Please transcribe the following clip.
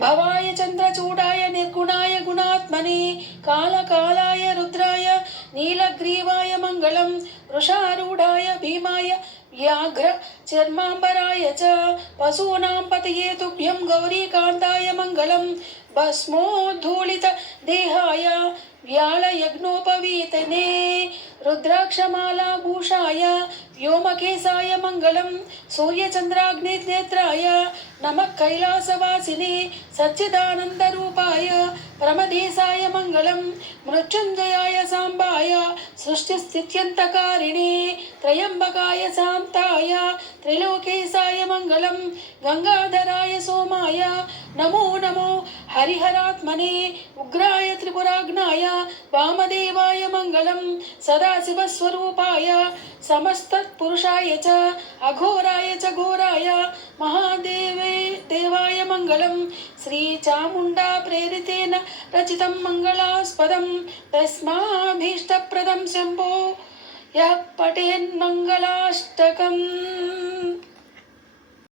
भवाय चन्द्रचूडाय निर्गुणाय गुणात्मने कालकालाय रुद्राय नीलग्रीवाय मङ्गलं वृषारूढाय भीमाय व्याघ्र चर्माम्बराय च पशूनां पतये तुभ्यं गौरीकान्ताय मङ्गलं भस्मोद्धूलित देहाय व्यालयज्ञोपवीतने रुद्राक्षमालाभूषाय व्योमकेशाय मङ्गलं सूर्यचन्द्राग्निनेत्राय नमः कैलासवासिने सच्चिदानन्दरूपाय परमदेशाय मङ्गलं मृत्युञ्जयाय साम्बाय सृष्टिस्थित्यन्तकारिणे त्र्यम्बकाय शान्ताय त्रिलोकेशाय मङ्गलं गङ्गाधराय सोमाय नमो नमो हरिहरात्मने उग्राय त्रिपुराग्नाय वामदेवाय मङ्गलं सदाशिवस्वरूपाय समस्तपुरुषाय च अघोराय च घोराय महादेवे देवाय मङ्गलं श्रीचामुण्डा प्रेरितेन रचितं मङ्गलास्पदं तस्माभीष्टप्रदं शम्भो यः पठेन्मङ्गलाष्टकम्।